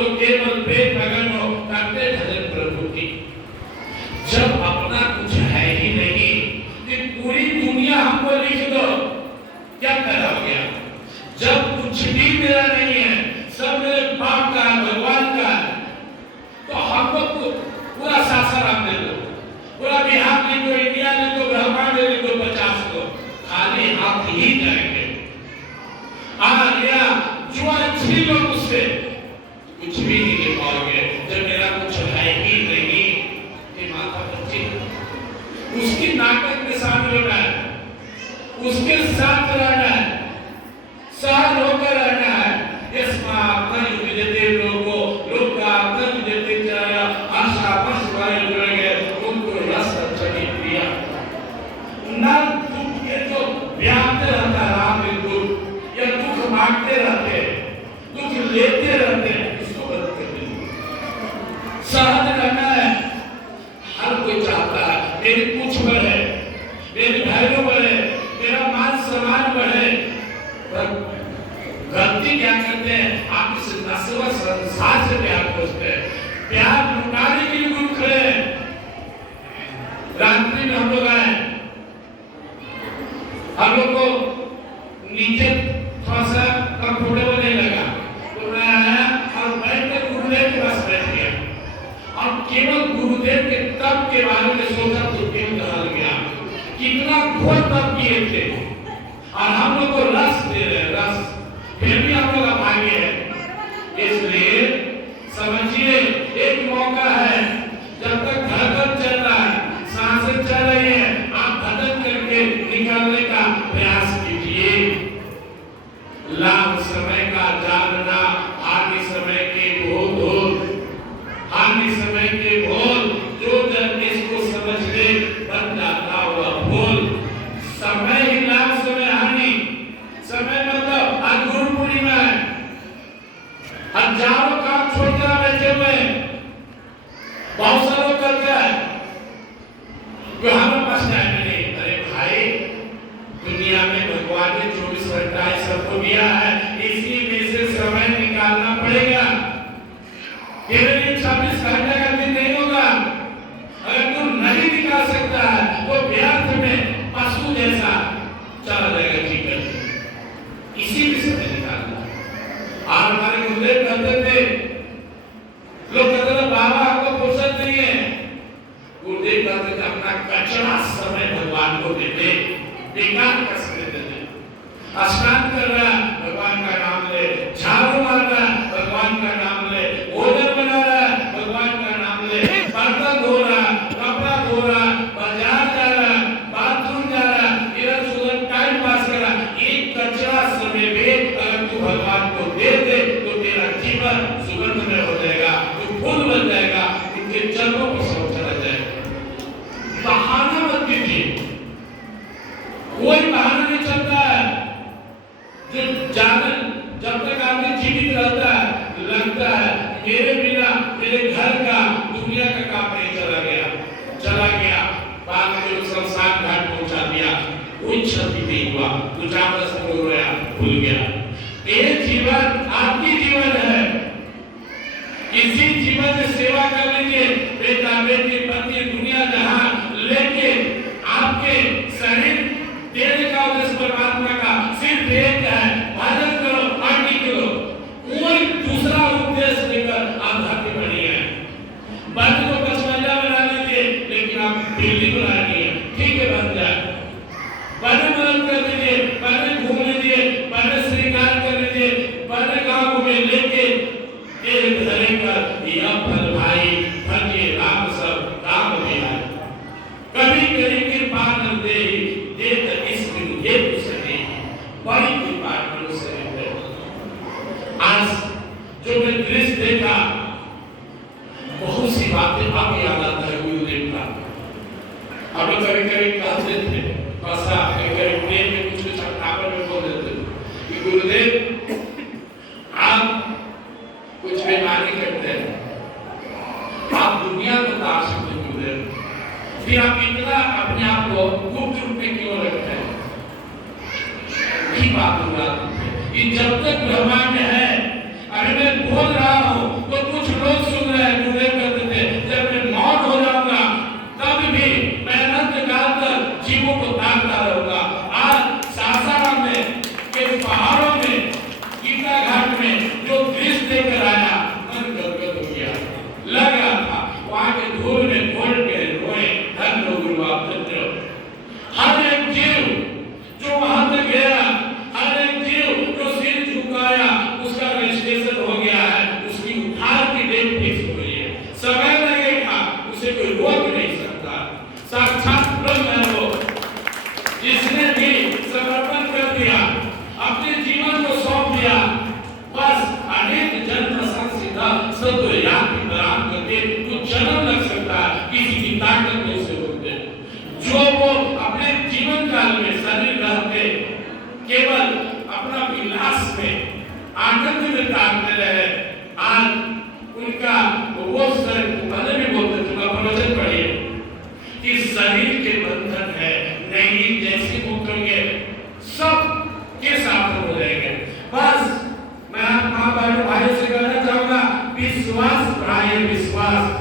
तो केवल प्रेम मगन हो करते भजन प्रभु की। जब अपना कुछ है ही नहीं कि पूरी दुनिया हमको लिख दो, क्या पैदा हो गया? जब कुछ भी मेरा नहीं है, सब मेरे बाप का है, भगवान का है, तो हमको पूरा सासाराम दे दो, पूरा बिहार ले दो, इंडिया ले दो, ब्रह्मांड ले दो, 50 को खाली हाथ ही जाएंगे। या जो अच्छी लोग उससे कुछ भी नहीं ले पाओगे। जब मेरा कुछ है ही नहीं, ये माता बच्ची उसकी नाटक में शामिल होना है, उसके साथ रहना है, साथ होकर रहना है। लोग का आत्म देते चलाया, आशा बस वाले जुड़ेंगे, उनको रस चढ़ी प्रिया ना दुख के जो व्याप्त रहता है राम के दुख, या दुख मांगते रहते, दुख लेते रहते, इसको बदलते नहीं। सहज रहना है, हर कोई चाहता है मेरी पूछ बढ़े, मेरी वैल्यू बढ़े, मेरा मान सम्मान बढ़े, पर गलती क्या करते हैं? आप इस नस्वा संसार से प्यार खोजते हैं, प्यार लुटाने के लिए घूम खड़े हैं। रात्रि में हम लोग आए, हम लोग को नीचे थोड़ा सा कंफर्टेबल नहीं लगा, तो मैं आया और बैठ कर गुरुदेव के पास बैठ गया और केवल गुरुदेव के तप के बारे में सोचा तो दिल दहल गया। कितना घोर तप किए थे और हम लोग को रस दे रहे, रस फिर भी हम लोग आगे हैं। इसलिए समझिए एक मौका है, जब तक धड़कन चल रहा है, सांसें चल रही है, आप भजन करके निकालने का प्रयास कीजिए। लाभ समय का जानना, हानि समय के भूल, हानि समय के भूल, जो जन इसको समझ ले बन जाता वह भूल। समय ही लाभ, समय हानि। समय मतलब आज गुरु पूर्णिमा है, हजारों काम छोड़कर बैठे हुए, बहुत सारे लोग करते हैं, जो हमारे पास टाइम नहीं। अरे भाई, दुनिया में भगवान ने 24 घंटा सबको दिया है, इसी में से समय निकालना पड़ेगा। केवल 26 घंटे का दिन नहीं होगा। अगर तुम नहीं निकाल सकता है तो व्यर्थ में पशु जैसा चला जाएगा जीवन। इसी में समय निकालना। और हमारे गुरुदेव कहते थे, लोग कहते थे बाबा आपको फुर्सत नहीं है, गुरुदेव कहते थे अपना कचरा समय भगवान को देते, बेकार का समय देते। स्नान कर रहा भगवान का नाम ले, झाड़ू मार रहा भगवान का नाम ले, भोजन बना रहा भगवान का नाम ले, बर्तन धो रहा, कपड़ा धो रहा, बाजार जा रहा, बाथरूम जा रहा, इधर उधर टाइम पास कर रहा। एक कचरा समय में अगर तू भगवान को दे दे तो तेरा जीवन सुगंध में हो जाएगा, तू फूल बन जाएगा, उनके चरणों पर सब चला जाएगा। बहाना मत कीजिए, कोई बहाना नहीं चलता है। जो जान जब तक आदमी जीवित रहता है, लगता है मेरे बिना मेरे घर का, दुनिया का काम नहीं चला गया, बाद में शमशान घाट पहुंचा दिया, कोई क्षति नहीं हुआ, कुछ आपस में हो गया, भूल गया। ये जीवन आपकी जीवन है, इसी जीवन में सेवा कर लीजिए। बेटा बेटी पति दुनिया जहां लेके आपके शरीर देने का उद्देश्य परमात्मा का सिर्फ एक है, भजन करो, पार्टी करो। कोई दूसरा उद्देश्य लेकर आप धरती पर नहीं है। बन को पचमंजा बना लीजिए, लेकिन आप बिल्ली बनानी है, ठीक है बन जाए। बने मदद कर लीजिए, बने घूम लीजिए, बने श्रृंगार कर लीजिए, बने गाँव घूमे, लेकिन एक धरे कर यह फल भाई फल राम सब काम में आए। कभी कभी कृपा न दे देत इसमें ये सके, बड़ी कृपा मनुष्य है। आज जो मैं दृश्य देखा, बहुत सी बातें अब याद आता है गुरुदेव का। हम लोग कभी कभी कहते थे, बसा कभी प्रेम में कुछ आपस में बोल देते कि गुरुदेव आप कुछ बेमानी करते हैं, आप दुनिया को तार सकते हैं गुरुदेव, फिर आप इतना अपने आप को गुप्त रूप में क्यों रखते हैं? ये बात कि जब तक ब्रह्मांड है, अगर मैं बोल रहा हूँ तो काटते रहे, आज उनका वो सर मैंने भी बोलते थे, प्रवचन पढ़िए कि शरीर के बंधन है नहीं, जैसे मुक्त होंगे सब के साथ हो जाएंगे। बस मैं माँ भाइयों से कहना चाहूंगा, विश्वास बढ़ाइए, विश्वास।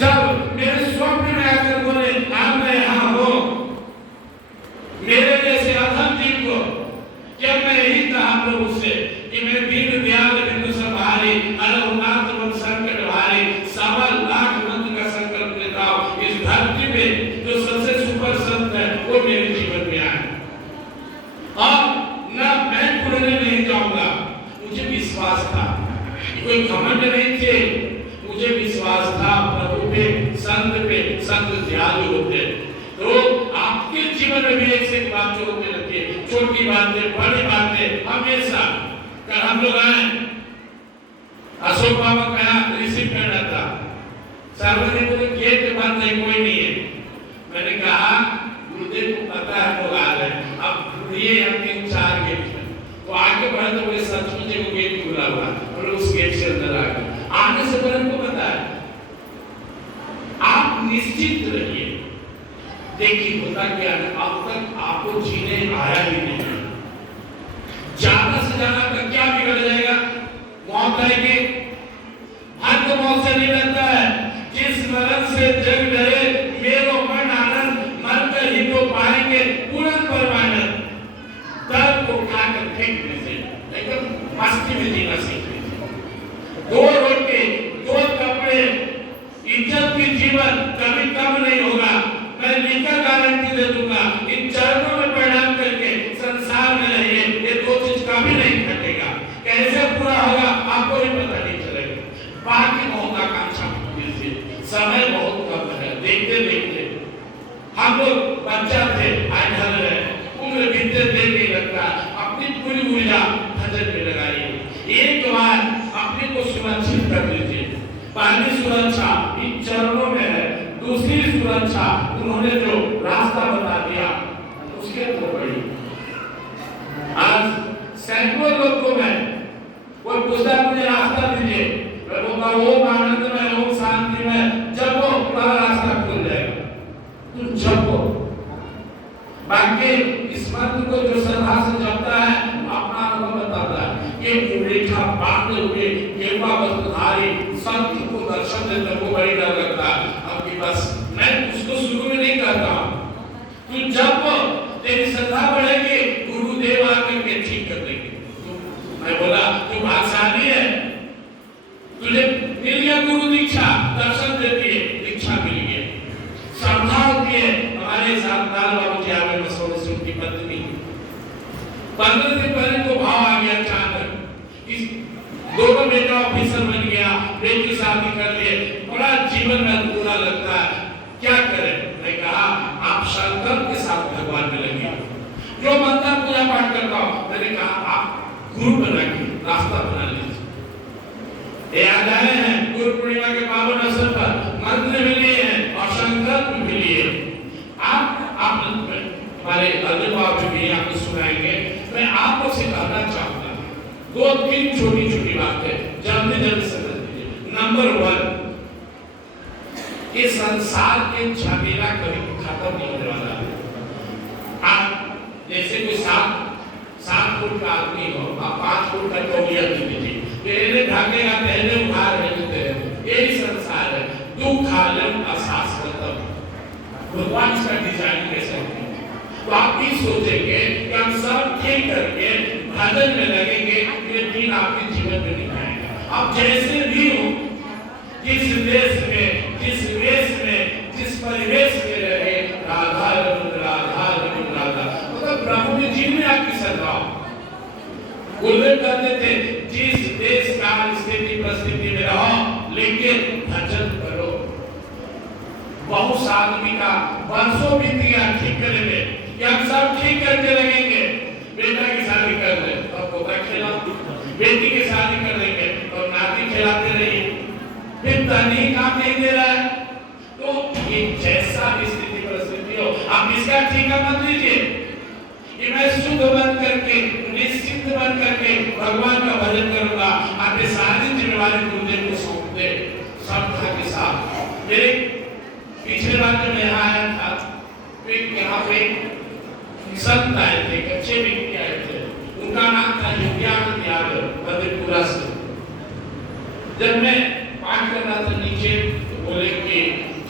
जब मेरे स्वप्न में आकर बोले आप मैं यहाँ हो, मेरे जैसे अधम जीव को, जब मैं यही कहा प्रभु से कि मैं दीन दयाल बिंदु संभारी अनंत मन संकट भारी, 1.25 लाख मंत्र का संकल्प लेता हूँ इस धरती पे जो सबसे सुपर संत है वो मेरे जीवन में आए, और ना मैं पुरने नहीं जाऊंगा। मुझे विश्वास था, कोई घमंड नहीं थे, मुझे विश्वास था प्रभु पे, संत दयालु होते। तो आपके जीवन में भी एक से एक बात जो होती रहती है, छोटी बातें बड़ी बातें, हमेशा कल हम लोग आए, अशोक बाबा कहा रिसीव करना था, सार्वजनिक बोले गेट के पास नहीं कोई नहीं है। मैंने कहा गुरुदेव को पता है लोग आ रहे हैं, अब ये हम 3-4 गेट है, तो आगे बढ़े तो वो सच मुझे वो गेट खुला हुआ और उस गेट से अंदर आ गए। आने से पहले को पता है, आप निश्चित रहिए। देखिए होता क्या है, अब तक आपको जीने आया ही नहीं, ज्यादा से ज्यादा का क्या बिगड़ जाएगा, मौत आएगी। भाग्य मौत से नहीं रहता है, जिस मरण से जग डरे मेरो मन आनंद, मर कर ही तो पाएंगे पूर्ण परमानंद। दर्द को उठाकर फेंकने से एकदम मस्ती में जीना सीखने से, 2 रोटी 2 कपड़े, इज्जत की जीवन कभी कम नहीं होगा। मैं लिखकर गारंटी दे दूंगा, इन चरणों में प्रणाम करके संसार में रहिए, ये 2 चीज कभी नहीं घटेगा। कैसे पूरा होगा आपको भी पता नहीं चलेगा। बाकी बहुत आकांक्षा दीजिए, समय बहुत कम है, देखते देखते हम लोग बच्चा थे, आज ढल रहे, उम्र बीतते देर नहीं लगता। अपनी पूरी ऊर्जा भजन में लगाइए, एक बार अपने को सुरक्षित कर लीजिए। पहली सुरक्षा इन चरणों में है, दूसरी सुरक्षा उन्होंने जो रास्ता बता दिया उसके अंदर बढ़ी। आज सैकड़ों लोग को मैं कोई पूछता मुझे रास्ता दीजिए, मैं बोलता ओम आनंद में, ओम शांति में, जब वो पूरा रास्ता खुल जाएगा तुम जपो। बाकी इस मंत्र को जो श्रद्धा से जपता है अपना अनुभव बताता है, ये रेखा बांधे हुए केवल वस्त्रधारी संत को दर्शन देने को बड़ी डर लगता है। अब कि बस मैं उसको शुरू में नहीं करता, तू जब तेरी श्रद्धा बढ़ेगी गुरुदेव आकर के ठीक कर देंगे। मैं बोला तू भाग्यशाली है, तुझे मिल गया गुरु दीक्षा, दर्शन देती है, दीक्षा मिल गई, श्रद्धा होती है। हमारे साथ लाल बाबू जी आगे मसौरे से उनकी पत्नी 15 दिन पहले को भाव आ गया अचानक, इस दोनों बेटा ऑफिसर बन गया, बेटी शादी कर लिए, बड़ा जीवन में अधूरा लगता है, क्या करें। मैं कहा आप संकल्प के साथ भगवान में लगे, जो मंत्र पूजा पाठ करता हूं, मैंने कहा आप गुरु बना के रास्ता बना लीजिए। ये आ रहे हैं गुरु पूर्णिमा के पावन अवसर पर मंत्र भी लिए हैं और संकल्प भी लिए। आप हमारे अजय बाबू भी आपको सुनाएंगे। मैं आप लोग से कहना चाहूंगा 2-3 छोटी-छोटी बातें जल्दी समझ लीजिए। नंबर 1, ये संसार के झमेला कभी खत्म नहीं होने वाला है। आप जैसे कोई 7 फुट का आदमी हो, आप 5 फुट का टोलिया दे दीजिए, पहले ढाकेगा पहले उखाड़ लेते हैं, यही संसार है। दुख आलम असास खत्म, भगवान इसका डिजाइन कैसे होती है। तो आप भी सोचेंगे कि हम सब ठीक करके भजन में लगेंगे, ये दिन आपके जीवन में निभाएगा। आप जैसे भी हो, जिस देश में, जिस वेश में, जिस परिवेश में रहे, राधा रमन राधा रमन राधा, मतलब प्रभु के जीवन में आपकी श्रद्धा हो। उल्लेख करते थे जिस देश काल स्थिति परिस्थिति में रहो, लेकिन भजन करो। बहुत आदमी का वर्षों बीत गया ठीक करने में, हम सब ठीक करके लगेंगे। बेटा की शादी कर ले और पोता खिला, बेटी की शादी कर देंगे और नाती खिलाते रहिए, फिर तनी काम नहीं दे रहा है। तो ये जैसा भी स्थिति परिस्थिति हो, आप इसका ठीका मत लीजिए कि मैं शुद्ध बन करके, निश्चित बन करके भगवान का हमारे गुरुदेव को सौंपते श्रद्धा के साथ। मेरे पिछले बार जब मैं यहाँ आया था तो यहाँ पे संत आए थे, कच्चे व्यक्ति आए थे, उनका नाम था योग्यानंद यादव, मधेपुरा से। जब मैं पाठ कर रहा था नीचे तो बोले कि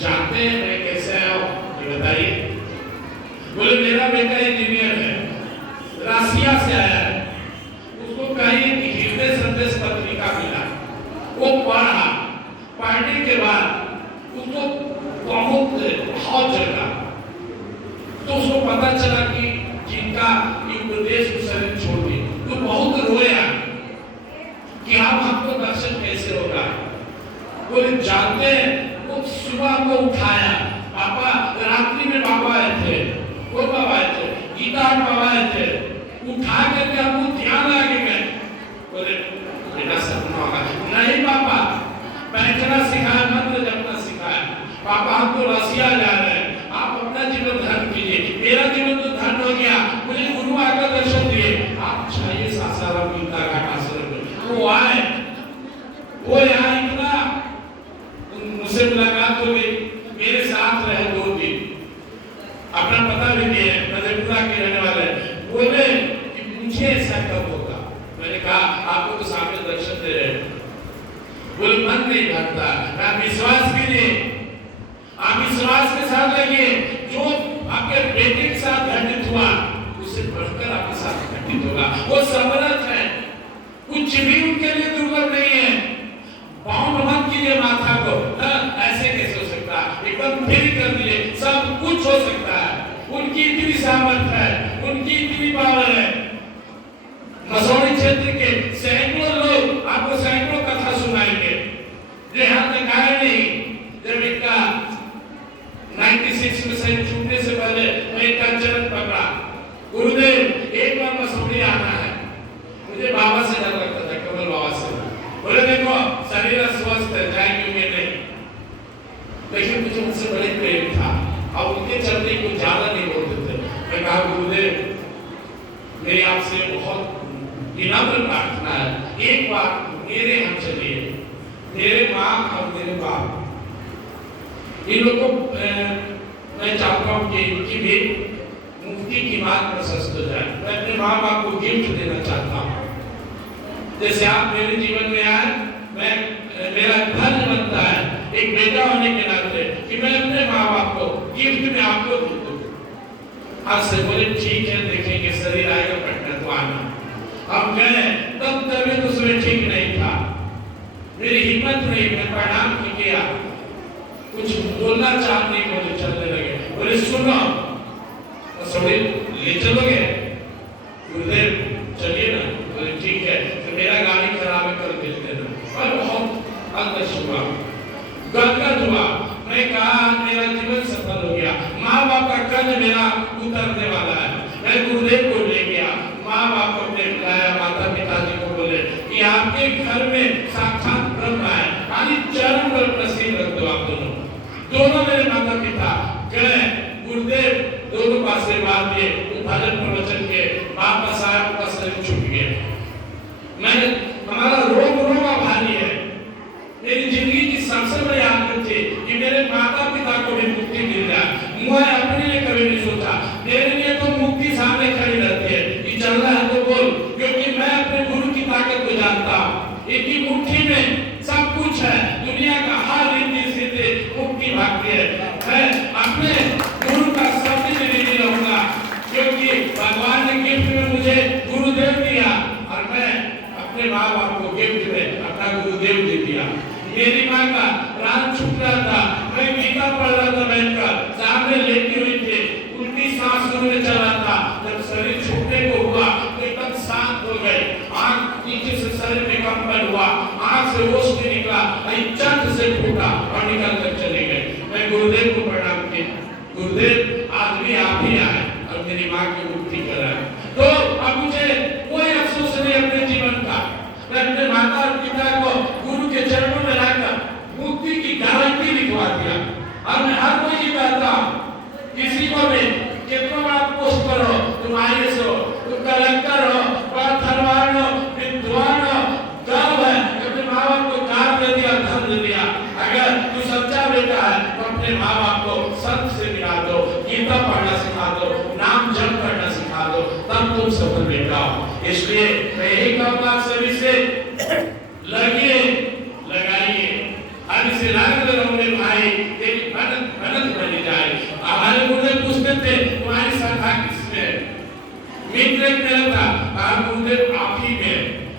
जानते हैं मैं कैसे आया हूँ, ये बताइए। बोले मेरा बेटा इंजीनियर है, राशिया से आया है, उसको कहीं हृदय संदेश पत्रिका मिला, वो पढ़ा, पढ़ने के बाद उसको बहुत भाव जगा, तो उसको पता चला कि जिनका ये उपदेश शरीर छोड़ दी, तो बहुत रोया कि आप हमको दर्शन कैसे होगा। बोले जानते हैं, वो सुबह को उठाया, पापा रात्रि में बाबा आए थे, वो बाबा आए थे, गीता बाबा आए थे, उठा करके हमको ध्यान आगे गए। बोले बेटा सपना होगा, नहीं पापा पैंचना सिखाया, मंत्र जपना सिखाया, पापा हमको रसिया जा रहे हैं, आप अपना जीवन धर्म कीजिए, मेरा जीवन तो धर्म हो गया, मुझे गुरु आकर दर्शन दिए, आप चाहिए सासाराम गीता का आश्रम में। वो आए, वो यहाँ इतना मुझसे मुलाकात हो गई, मेरे साथ रहे 2 दिन, अपना पता भी दिए, मधेपुरा के रहने वाले। बोले कि मुझे ऐसा कब होगा, मैंने कहा आपको तो सामने दर्शन दे रहे। बोले मन नहीं भरता, आप विश्वास कीजिए, आप विश्वास के साथ लगिए, जो आपके बेटे के साथ घटित हुआ उससे बढ़कर आपके साथ घटित होगा। वो समर्थ है, कुछ भी उनके लिए दुर्लभ नहीं है। बाउंड मत कीजिए माथा को, ऐसे कैसे हो सकता है, एकदम फ्री कर दिए, सब कुछ हो सकता है। उनकी इतनी सामर्थ्य है, उनकी इतनी पावर है। मसौड़ी क्षेत्र के सैकड़ों लोग आपको सैकड़ों कथा सुनाएंगे जो यहाँ तक आए नहीं। जब इनका 96 में सही छूटने से पहले मैं इनका चरण पकड़ा, गुरुदेव एक बार मसौड़ी आना है। मुझे बाबा से डर लगता था, कमल बाबा से। बोले देखो शरीर स्वस्थ है, जाएंगे नहीं, लेकिन मुझे उनसे बड़े प्रेम था और उनके चलते कुछ ज्यादा नहीं बोलते थे। मैं कहा गुरुदेव मेरी आपसे बहुत विनम्र प्रार्थना है, एक बार मेरे यहाँ चलिए, मेरे माँ और मेरे बाप, इन लोगों को मैं चाहता हूँ कि इनकी भी मुक्ति की बात प्रशस्त हो जाए। मैं अपने माँ बाप को गिफ्ट देना चाहता हूँ, जैसे आप मेरे जीवन में आए, मैं मेरा फर्ज बनता है एक बेटा होने के नाते कि मैं अपने माँ बाप को गिफ्ट में आपको दूँ। आज से बोले ठीक है, देखेंगे शरीर आएगा पटना तो आना। हम गए तब तबियत उसमें ठीक नहीं था, मेरी हिम्मत नहीं, मैं प्रणाम किया, कुछ बोलना चाह नहीं, बोले चलने लगे। बोले सुनो सभी ले चलोगे गुरुदेव, चलिए ना। बोले ठीक है, तो मेरा गाड़ी खराब है, कल भेज देना। और बहुत अंदर हुआ, गदगद हुआ। मैं कहा मेरा जीवन सफल हो गया, माँ बाप का कर्ज मेरा उतरने वाला है। मैं गुरुदेव को ले गया, माँ बाप को बुलाया, माता पिताजी को बोले कि आपके घर में साक्षात ब्रह्म है, खाली चरण पर प्रसिद्ध रख दो। आप दोनों मेरे माता पिता गए, गुरुदेव दोनों को आशीर्वाद दिए, भजन प्रवचन के वापस आया, उनका शरीर छूट गया। मैं हमारा रोग भारी है। मेरी जिंदगी की सबसे बड़ी आदत थी कि मेरे माता पिता को भी मुक्ति मिल जाए। मैं अपने लिए कभी नहीं सोचा, मेरे लिए तो मुक्ति सामने खड़ी रहती है कि चल रहा है तो बोल, क्योंकि मैं अपने गुरु की ताकत को जानता हूँ। इनकी मुट्ठी में सब कुछ है, दुनिया का हर रीति सीधे मुक्ति भागती है। मैं अपने गुरु का शब्द में नहीं रहूंगा, क्योंकि भगवान ने गिफ्ट में मुझे गुरुदेव दिया और मैं अपने माँ बाप को गिफ्ट में अपना गुरुदेव दे दिया। मेरी माँ का प्राण छूट रहा था, मैं गीता पढ़ रहा था, बैठकर सामने लेटी हुई थी, उल्टी सांस लेने चला था। जब शरीर छूटने को हुआ तो एकदम शांत हो गई, आंख नीचे से शरीर में कंपन हुआ, आंख से रोशनी निकला, चंद से फूटा और निकल कर चले गए। मैं गुरुदेव को प्रणाम किया, गुरुदेव आज भी आप ही आए और मेरी माँ की मुक्ति कराए। तो अब मुझे कोई अफसोस नहीं अपने जीवन का। मैं अपने माता और पिता को गुरु के चरणों में लाकर मुक्ति की गारंटी लिखवा दिया। और मैं हर कोई ये कहता हूँ, किसी को भी कितना बड़ा पोस्ट पर हो, तुम IAS हो, तुम कलेक्टर हो, थरवान हो, विद्वान हो, जब है अपने माँ बाप को संत से मिला दो, गीता पढ़ना सिखा दो, नाम जप करना सिखा दो, तब तुम सफल बेटा। इसलिए मैं यही कहता